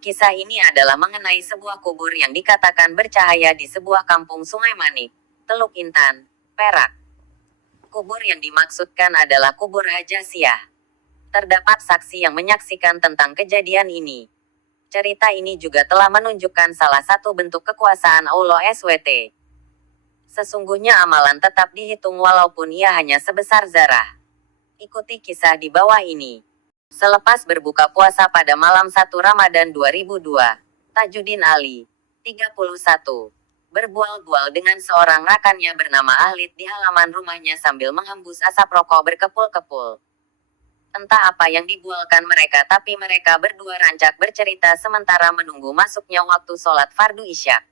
Kisah ini adalah mengenai sebuah kubur yang dikatakan bercahaya di sebuah kampung Sungai Manik, Teluk Intan, Perak. Kubur yang dimaksudkan adalah kubur Hajasiah. Terdapat saksi yang menyaksikan tentang kejadian ini. Cerita ini juga telah menunjukkan salah satu bentuk kekuasaan Allah SWT. Sesungguhnya amalan tetap dihitung walaupun ia hanya sebesar zarah. Ikuti kisah di bawah ini. Selepas berbuka puasa pada malam 1 Ramadan 2002, Tajuddin Ali, 31, berbual-bual dengan seorang rakannya bernama Ahlid di halaman rumahnya sambil menghembus asap rokok berkepul-kepul. Entah apa yang dibualkan mereka, tapi mereka berdua rancak bercerita sementara menunggu masuknya waktu sholat fardu isya.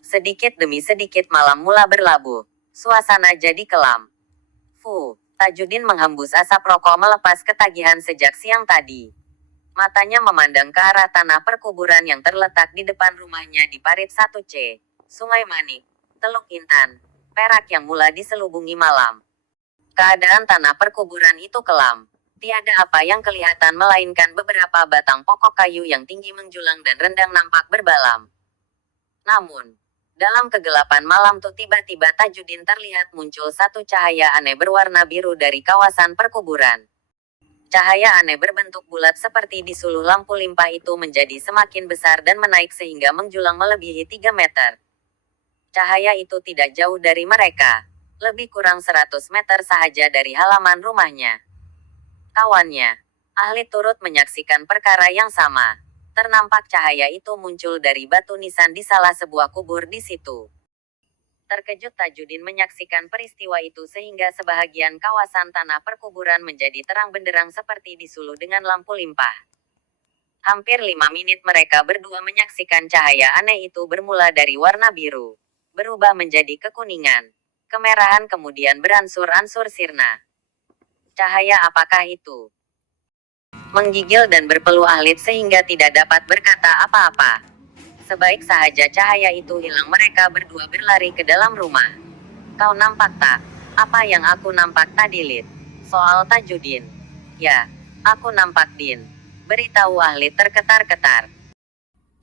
Sedikit demi sedikit malam mula berlabuh. Suasana jadi kelam. Tajuddin menghembus asap rokok melepas ketagihan sejak siang tadi. Matanya memandang ke arah tanah perkuburan yang terletak di depan rumahnya di parit 1C, Sungai Manik, Teluk Intan, Perak yang mula diselubungi malam. Keadaan tanah perkuburan itu kelam. Tiada apa yang kelihatan melainkan beberapa batang pokok kayu yang tinggi menjulang dan rendang nampak berbalam. Namun, dalam kegelapan malam tuh tiba-tiba Tajuddin terlihat muncul satu cahaya aneh berwarna biru dari kawasan perkuburan. Cahaya aneh berbentuk bulat seperti disuluh lampu limpah itu menjadi semakin besar dan menaik sehingga menjulang melebihi 3 meter. Cahaya itu tidak jauh dari mereka. Lebih kurang 100 meter sahaja dari halaman rumahnya. Kawannya, Ahli turut menyaksikan perkara yang sama. Ternampak cahaya itu muncul dari batu nisan di salah sebuah kubur di situ. Terkejut Tajuddin menyaksikan peristiwa itu sehingga sebahagian kawasan tanah perkuburan menjadi terang benderang seperti disuluh dengan lampu limpah. Hampir 5 menit mereka berdua menyaksikan cahaya aneh itu bermula dari warna biru, berubah menjadi kekuningan, kemerahan kemudian beransur-ansur sirna. Cahaya apakah itu? Menggigil dan berpeluh Ahlid sehingga tidak dapat berkata apa-apa. Sebaik sahaja cahaya itu hilang mereka berdua berlari ke dalam rumah. Kau nampak tak? Apa yang aku nampak tadi, Lid? Soal Tajuddin. Ya, aku nampak Din. Beritahu Ahlid terketar-ketar.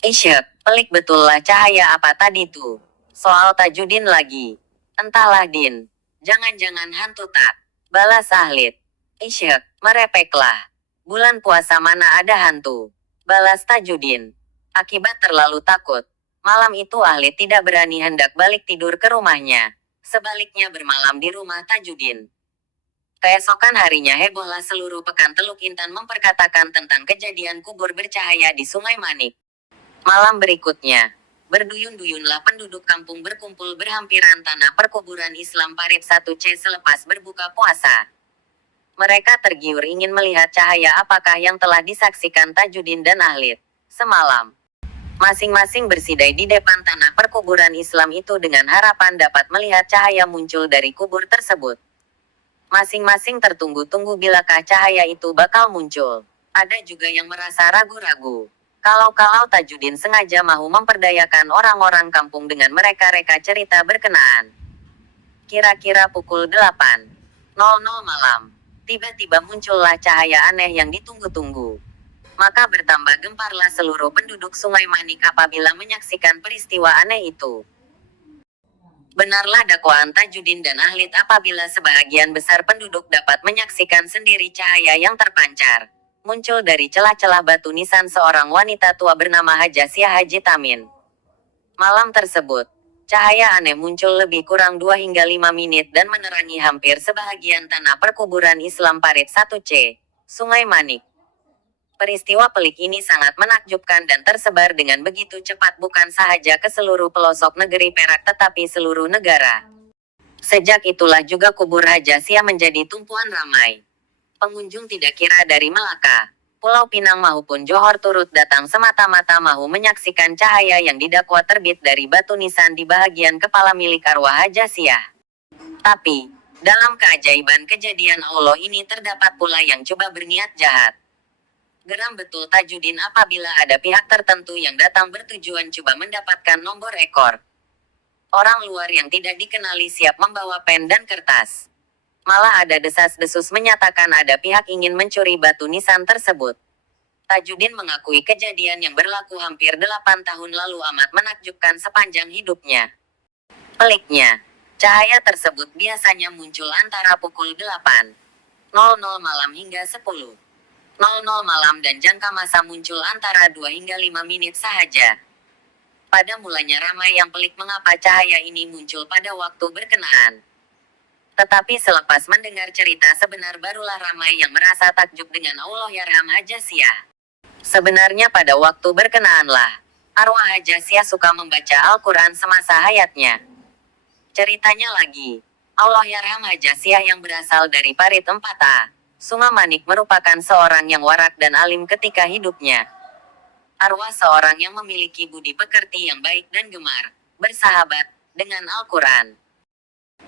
Isyek, pelik betullah cahaya apa tadi tuh? Soal Tajuddin lagi. Entahlah Din. Jangan-jangan hantu tak? Balas Ahlid. Isyek, merepeklah. Bulan puasa mana ada hantu? Balas Tajuddin. Akibat terlalu takut. Malam itu Ahlid tidak berani hendak balik tidur ke rumahnya. Sebaliknya bermalam di rumah Tajuddin. Keesokan harinya hebohlah seluruh pekan Teluk Intan memperkatakan tentang kejadian kubur bercahaya di Sungai Manik. Malam berikutnya, berduyun-duyunlah penduduk kampung berkumpul berhampiran tanah perkuburan Islam parit 1C selepas berbuka puasa. Mereka tergiur ingin melihat cahaya apakah yang telah disaksikan Tajuddin dan Ahlid semalam. Masing-masing bersidai di depan tanah perkuburan Islam itu dengan harapan dapat melihat cahaya muncul dari kubur tersebut. Masing-masing tertunggu-tunggu bilakah cahaya itu bakal muncul. Ada juga yang merasa ragu-ragu. Kalau Tajuddin sengaja mahu memperdayakan orang-orang kampung dengan mereka reka cerita berkenaan. Kira-kira pukul 8.00 malam. Tiba-tiba muncullah cahaya aneh yang ditunggu-tunggu. Maka bertambah gemparlah seluruh penduduk Sungai Manik apabila menyaksikan peristiwa aneh itu. Benarlah dakwaan Tajuddin dan Ahlid apabila sebahagian besar penduduk dapat menyaksikan sendiri cahaya yang terpancar. Muncul dari celah-celah batu nisan seorang wanita tua bernama Hajasiah Haji Tamin. Malam tersebut, cahaya aneh muncul lebih kurang 2 hingga 5 menit dan menerangi hampir sebahagian tanah perkuburan Islam parit 1C, Sungai Manik. Peristiwa pelik ini sangat menakjubkan dan tersebar dengan begitu cepat bukan sahaja ke seluruh pelosok negeri Perak tetapi seluruh negara. Sejak itulah juga kubur Hajasiah menjadi tumpuan ramai. Pengunjung tidak kira dari Melaka, Pulau Pinang maupun Johor turut datang semata-mata mahu menyaksikan cahaya yang didakwa terbit dari batu nisan di bahagian kepala milik arwah Hajasiah. Tapi, dalam keajaiban kejadian Allah ini terdapat pula yang coba berniat jahat. Geram betul Tajuddin apabila ada pihak tertentu yang datang bertujuan coba mendapatkan nomor ekor. Orang luar yang tidak dikenali siap membawa pen dan kertas. Malah ada desas-desus menyatakan ada pihak ingin mencuri batu nisan tersebut. Tajudin mengakui kejadian yang berlaku hampir 8 tahun lalu amat menakjubkan sepanjang hidupnya. Peliknya, cahaya tersebut biasanya muncul antara pukul 8.00 malam hingga 10.00 malam dan jangka masa muncul antara 2 hingga 5 menit sahaja. Pada mulanya ramai yang pelik mengapa cahaya ini muncul pada waktu berkenaan. Tetapi selepas mendengar cerita sebenar barulah ramai yang merasa takjub dengan Allahyarham Hajasiyah. Sebenarnya pada waktu berkenaanlah, arwah Hajasiyah suka membaca Al-Quran semasa hayatnya. Ceritanya lagi, Allahyarham Hajasiyah yang berasal dari Parit 4A, Sungamanik merupakan seorang yang warak dan alim ketika hidupnya. Arwah seorang yang memiliki budi pekerti yang baik dan gemar bersahabat dengan Al-Quran.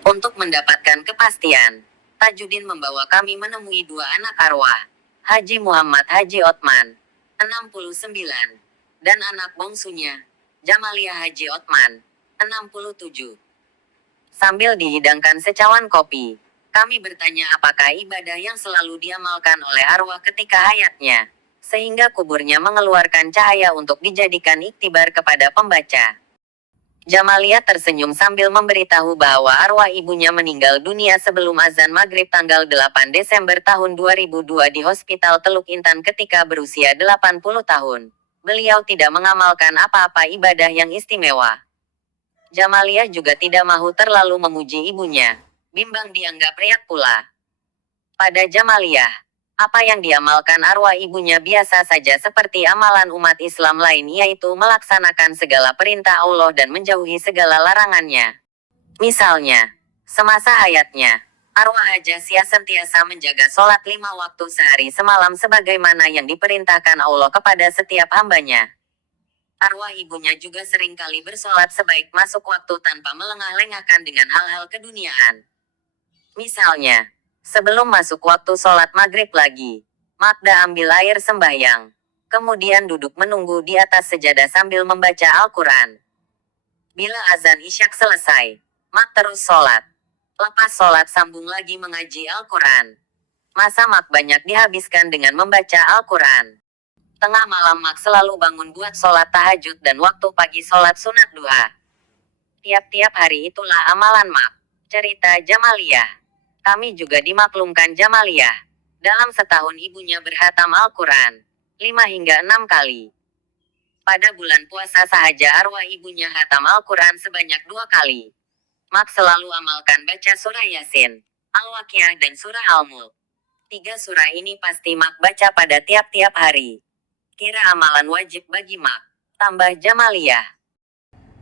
Untuk mendapatkan kepastian, Tajudin membawa kami menemui dua anak arwah, Haji Muhammad Haji Otman, 69, dan anak bongsunya, Jamaliah Haji Otman, 67. Sambil dihidangkan secawan kopi, kami bertanya apakah ibadah yang selalu diamalkan oleh arwah ketika hayatnya, sehingga kuburnya mengeluarkan cahaya untuk dijadikan iktibar kepada pembaca. Jamaliah tersenyum sambil memberitahu bahwa arwah ibunya meninggal dunia sebelum azan maghrib tanggal 8 Desember tahun 2002 di Hospital Teluk Intan ketika berusia 80 tahun. Beliau tidak mengamalkan apa-apa ibadah yang istimewa. Jamaliah juga tidak mahu terlalu memuji ibunya. Bimbang dianggap riak pula. Pada Jamaliah, apa yang diamalkan arwah ibunya biasa saja seperti amalan umat Islam lain yaitu melaksanakan segala perintah Allah dan menjauhi segala larangannya. Misalnya, semasa hayatnya, arwah Hajasiyah sentiasa menjaga sholat 5 waktu sehari semalam sebagaimana yang diperintahkan Allah kepada setiap hambanya. Arwah ibunya juga seringkali bersolat sebaik masuk waktu tanpa melengah-lengahkan dengan hal-hal keduniaan. Misalnya, sebelum masuk waktu sholat maghrib lagi, Makda ambil air sembahyang. Kemudian duduk menunggu di atas sejadah sambil membaca Al-Quran. Bila azan isyak selesai, Mak terus sholat. Lepas sholat sambung lagi mengaji Al-Quran. Masa Mak banyak dihabiskan dengan membaca Al-Quran. Tengah malam Mak selalu bangun buat sholat tahajud dan waktu pagi sholat sunat duha. Tiap-tiap hari itulah amalan Mak. Cerita Jamaliah. Kami juga dimaklumkan Jamaliah. Dalam setahun ibunya berhatam Al-Quran 5 hingga 6 kali. Pada bulan puasa sahaja arwah ibunya hatam Al-Quran sebanyak 2 kali. Mak selalu amalkan baca surah Yasin, Al-Waqiah dan surah Al-Mulk. 3 surah ini pasti Mak baca pada tiap-tiap hari. Kira amalan wajib bagi Mak. Tambah Jamaliah.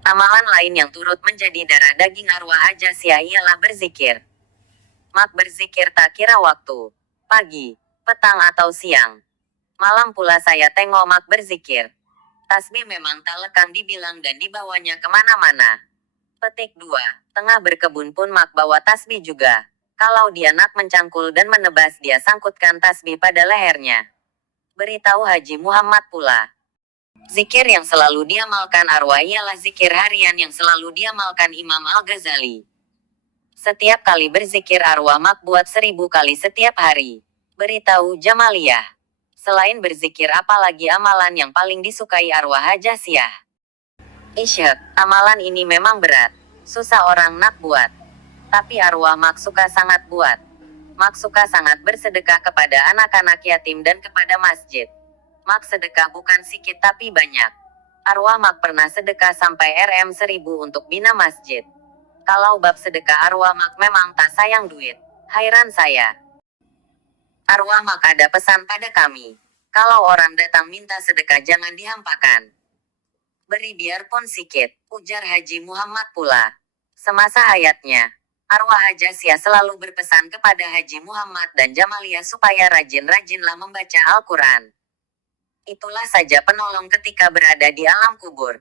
Amalan lain yang turut menjadi darah daging arwah Hajasiyah ialah berzikir. Mak berzikir tak kira waktu. Pagi, petang atau siang. Malam pula saya tengok Mak berzikir. Tasbih memang tak lekang dibilang dan dibawanya kemana-mana. Petik 2. Tengah berkebun pun Mak bawa tasbih juga. Kalau dia nak mencangkul dan menebas dia sangkutkan tasbih pada lehernya. Beritahu Haji Muhammad pula. Zikir yang selalu diamalkan arwah ialah zikir harian yang selalu diamalkan Imam Al-Ghazali. Setiap kali berzikir arwah Mak buat 1000 kali setiap hari. Beritahu Jamaliah. Selain berzikir apalagi amalan yang paling disukai arwah Hajasiyah? Isyek, amalan ini memang berat. Susah orang nak buat. Tapi arwah Mak suka sangat buat. Mak suka sangat bersedekah kepada anak-anak yatim dan kepada masjid. Mak sedekah bukan sikit tapi banyak. Arwah Mak pernah sedekah sampai Rp1000 untuk bina masjid. Kalau bab sedekah arwah Mak memang tak sayang duit. Hairan saya. Arwah Mak ada pesan pada kami. Kalau orang datang minta sedekah jangan dihampakan. Beri biarpun sikit, ujar Haji Muhammad pula. Semasa hayatnya, arwah Hajasiyah selalu berpesan kepada Haji Muhammad dan Jamaliah supaya rajin-rajinlah membaca Al-Quran. Itulah saja penolong ketika berada di alam kubur.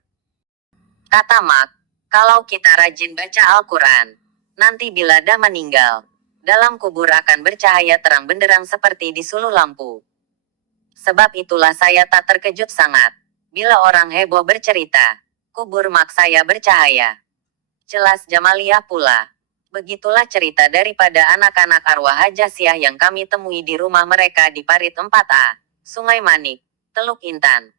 Kata Mak, kalau kita rajin baca Al-Quran, nanti bila dah meninggal, dalam kubur akan bercahaya terang benderang seperti di suluh lampu. Sebab itulah saya tak terkejut sangat, bila orang heboh bercerita, kubur Mak saya bercahaya. Jelas Jamaliah pula. Begitulah cerita daripada anak-anak arwah Hajasiyah yang kami temui di rumah mereka di Parit 4A, Sungai Manik, Teluk Intan.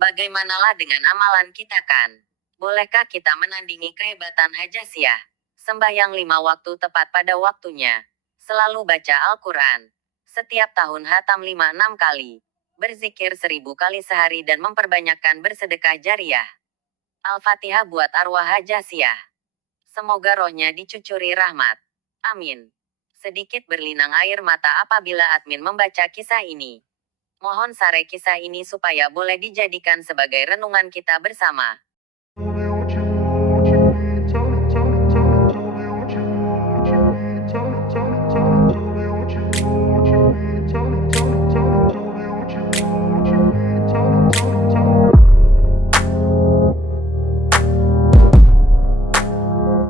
Bagaimanalah dengan amalan kita kan? Bolehkah kita menandingi kehebatan Hajasiah? Sembahyang 5 waktu tepat pada waktunya. Selalu baca Al-Quran. Setiap tahun hatam 5-6 kali. Berzikir 1000 kali sehari dan memperbanyakkan bersedekah jariah. Al-Fatihah buat arwah Hajasiah. Semoga rohnya dicucuri rahmat. Amin. Sedikit berlinang air mata apabila admin membaca kisah ini. Mohon sare kisah ini supaya boleh dijadikan sebagai renungan kita bersama.